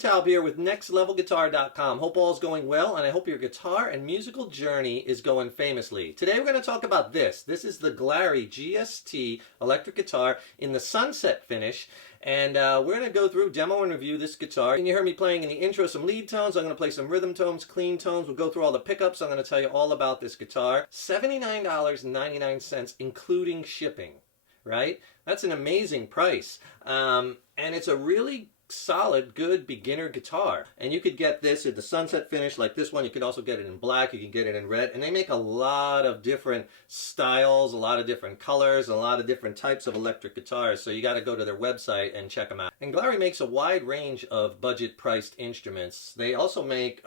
Taub here with NextLevelGuitar.com. Hope all's going well, and I hope your guitar and musical journey is going famously. Today we're going to talk about this. This is the Glarry GST electric guitar in the sunset finish, and we're going to go through, demo, and review this guitar. And you heard me playing in the intro some lead tones. I'm going to play some rhythm tones, clean tones. We'll go through all the pickups. I'm going to tell you all about this guitar. $79.99 including shipping, right? That's an amazing price. And it's a really solid, good beginner guitar. And you could get this in the sunset finish like this one. You could also get it in black. You can get it in red. And they make a lot of different styles, a lot of different colors, a lot of different types of electric guitars. So you got to go to their website and check them out. And Glarry makes a wide range of budget-priced instruments. They also make,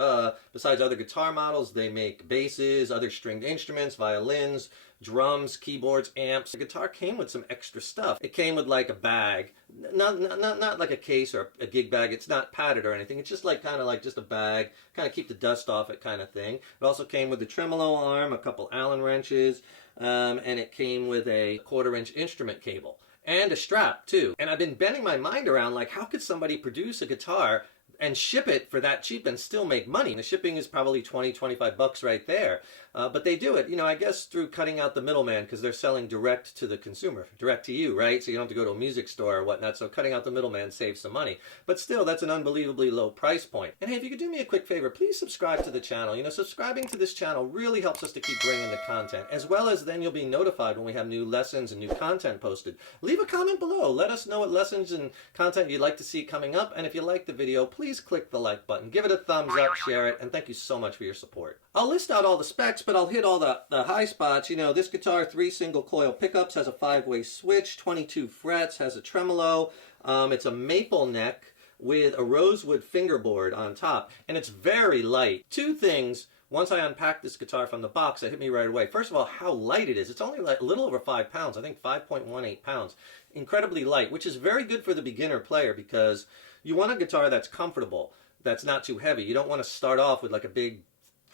besides other guitar models, they make basses, other stringed instruments, violins, drums, keyboards, amps. The guitar came with some extra stuff. It came with like a bag, not like a case or a gig bag. It's not padded or anything. It's just like kind of like just a bag, kind of keep the dust off it kind of thing. It also came with the tremolo arm, a couple Allen wrenches, and it came with a 1/4-inch instrument cable and a strap too. And I've been bending my mind around like, how could somebody produce a guitar and ship it for that cheap and still make money? The shipping is probably 20-25 bucks right there. But they do it, you know, I guess through cutting out the middleman, because they're selling direct to the consumer, direct to you, right? So you don't have to go to a music store or whatnot. So cutting out the middleman saves some money. But still, that's an unbelievably low price point. And hey, if you could do me a quick favor, please subscribe to the channel. You know, subscribing to this channel really helps us to keep bringing the content, as well as then you'll be notified when we have new lessons and new content posted. Leave a comment below. Let us know what lessons and content you'd like to see coming up. And if you like the video, please click the like button. Give it a thumbs up, share it, and thank you so much for your support. I'll list out all the specs, but I'll hit all the high spots. You know, this guitar, 3 single coil pickups, has a 5-way switch, 22 frets, has a tremolo. It's a maple neck with a rosewood fingerboard on top, and it's very light. Two things, once I unpacked this guitar from the box, that hit me right away. First of all, how light it is. It's only like a little over 5 pounds, I think 5.18 pounds. Incredibly light, which is very good for the beginner player because you want a guitar that's comfortable, that's not too heavy. You don't want to start off with like a big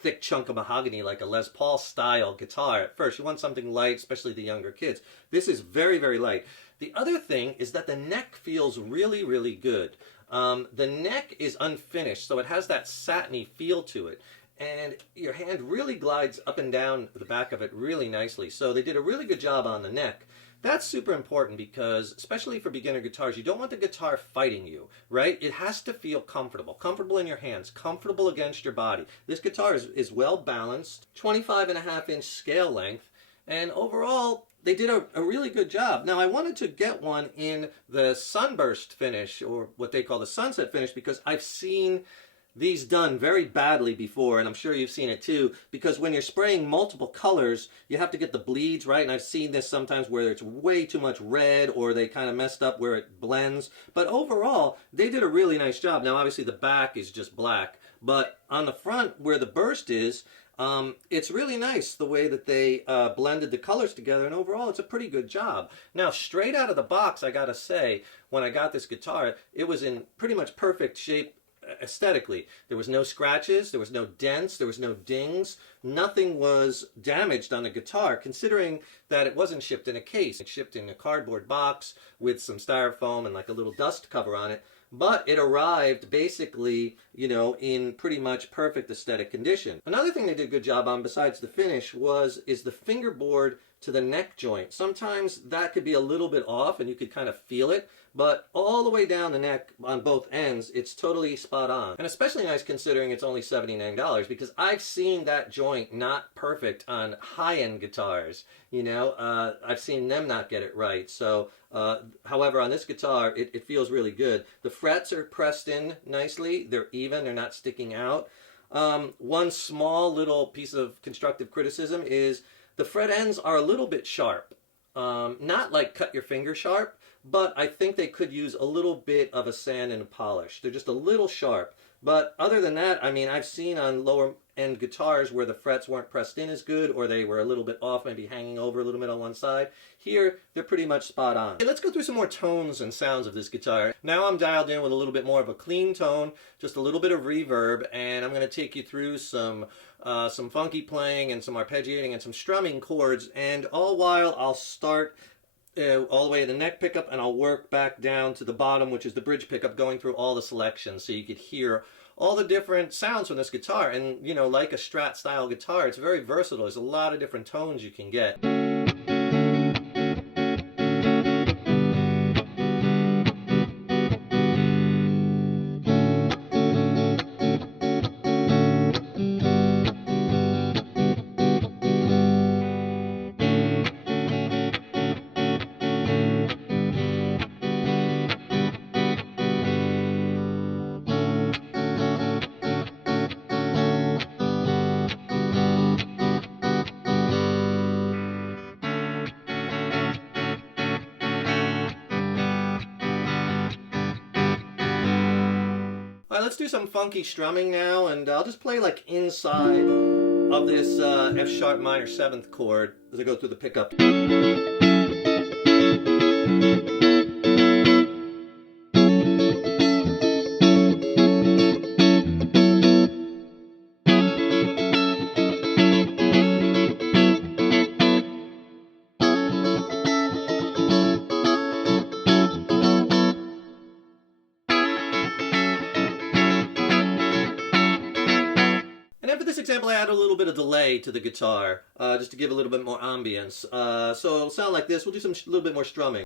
thick chunk of mahogany like a Les Paul style guitar at first. You want something light, especially the younger kids. This is very, very light. The other thing is that the neck feels really, really good. The neck is unfinished, so it has that satiny feel to it. And your hand really glides up and down the back of it really nicely. So they did a really good job on the neck. That's super important because, especially for beginner guitars, you don't want the guitar fighting you, right? It has to feel comfortable. Comfortable in your hands, comfortable against your body. This guitar is well balanced, 25.5-inch scale length, and overall, they did a really good job. Now, I wanted to get one in the sunburst finish, or what they call the sunset finish, because I've seen these done very badly before, and I'm sure you've seen it too, because when you're spraying multiple colors, you have to get the bleeds right, and I've seen this sometimes where it's way too much red, or they kind of messed up where it blends. But overall, they did a really nice job. Now, obviously, the back is just black, but on the front, where the burst is, it's really nice the way that they blended the colors together, and overall it's a pretty good job. Now, straight out of the box, I gotta say, when I got this guitar, it was in pretty much perfect shape aesthetically. There was no scratches, there was no dents, there was no dings. Nothing was damaged on the guitar, considering that it wasn't shipped in a case. It's shipped in a cardboard box with some styrofoam and like a little dust cover on it. But it arrived basically, you know, in pretty much perfect aesthetic condition. Another thing they did a good job on, besides the finish, is the fingerboard to the neck joint. Sometimes that could be a little bit off and you could kind of feel it, but all the way down the neck on both ends, it's totally spot on. And especially nice considering it's only $79, because I've seen that joint not perfect on high-end guitars. You know, I've seen them not get it right. So, however, on this guitar, it feels really good. The frets are pressed in nicely. They're even. They're not sticking out. One small little piece of constructive criticism is the fret ends are a little bit sharp. Not like cut your finger sharp, but I think they could use a little bit of a sand and a polish. They're just a little sharp. But other than that, I mean, I've seen on lower end guitars where the frets weren't pressed in as good, or they were a little bit off, maybe hanging over a little bit on one side. Here, they're pretty much spot on. Okay, let's go through some more tones and sounds of this guitar. Now I'm dialed in with a little bit more of a clean tone, just a little bit of reverb, and I'm going to take you through some funky playing and some arpeggiating and some strumming chords, and all while I'll start all the way to the neck pickup, and I'll work back down to the bottom, which is the bridge pickup, going through all the selections so you could hear all the different sounds from this guitar. And, you know, like a Strat style guitar, it's very versatile. There's a lot of different tones you can get. Alright, let's do some funky strumming now, and I'll just play like inside of this F sharp minor 7th chord as I go through the pickup. And then for this example, I add a little bit of delay to the guitar, just to give a little bit more ambience. So it'll sound like this. We'll do some little bit more strumming.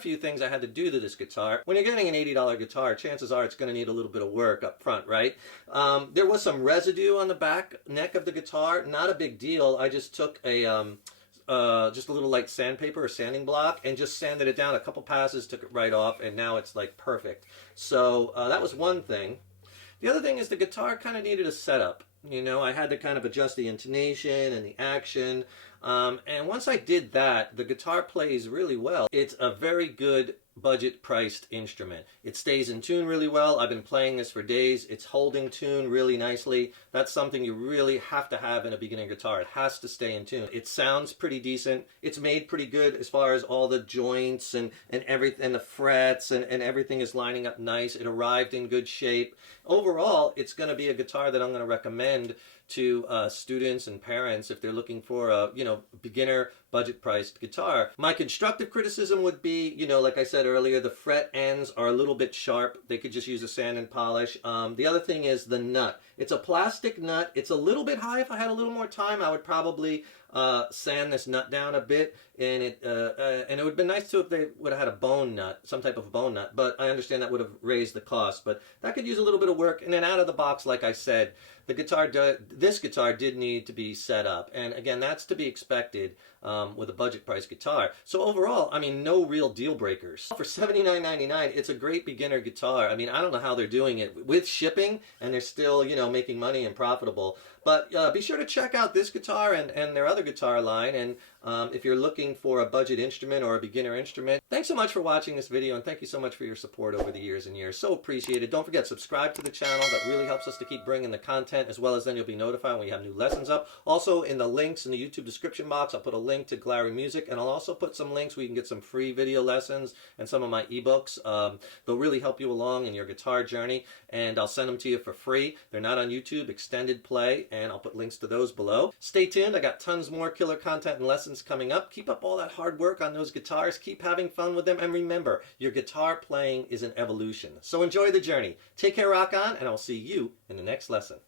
Few things I had to do to this guitar. When you're getting an $80 guitar, chances are it's going to need a little bit of work up front, right? There was some residue on the back neck of the guitar. Not a big deal. I just took a just a little light sandpaper or sanding block and just sanded it down a couple passes, took it right off, and now it's like perfect. So that was one thing. The other thing is the guitar kind of needed a setup. You know, I had to kind of adjust the intonation and the action. And once I did that, the guitar plays really well. It's a very good budget-priced instrument. It stays in tune really well. I've been playing this for days. It's holding tune really nicely. That's something you really have to have in a beginner guitar. It has to stay in tune. It sounds pretty decent. It's made pretty good as far as all the joints and everything, and the frets and everything is lining up nice. It arrived in good shape. Overall, it's going to be a guitar that I'm going to recommend to students and parents if they're looking for a, you know, beginner budget-priced guitar. My constructive criticism would be, you know, like I said earlier, the fret ends are a little bit sharp. They could just use a sand and polish. The other thing is the nut. It's a plastic nut. It's a little bit high. If I had a little more time, I would probably sand this nut down a bit, and it would have been nice too if they would have had a bone nut, some type of bone nut, but I understand that would have raised the cost, but that could use a little bit of work. And then out of the box, like I said, the guitar, this guitar did need to be set up, and again, that's to be expected with a budget price guitar. So overall, I mean, no real deal breakers. For $79.99, it's a great beginner guitar. I mean, I don't know how they're doing it with shipping, and they're still, you know, making money and profitable. But be sure to check out this guitar and their other guitar line, and if you're looking for a budget instrument or a beginner instrument. Thanks so much for watching this video, and thank you so much for your support over the years and years. So appreciated. Don't forget, subscribe to the channel. That really helps us to keep bringing the content, as well as then you'll be notified when we have new lessons up. Also, in the links in the YouTube description box, I'll put a link to Glarry Music, and I'll also put some links where you can get some free video lessons and some of my ebooks. They'll really help you along in your guitar journey, and I'll send them to you for free. They're not on YouTube, extended play, and I'll put links to those below. Stay tuned. I got tons more killer content and lessons coming up. Keep up all that hard work on those guitars. Keep having fun with them. And remember, your guitar playing is an evolution. So enjoy the journey. Take care, rock on, and I'll see you in the next lesson.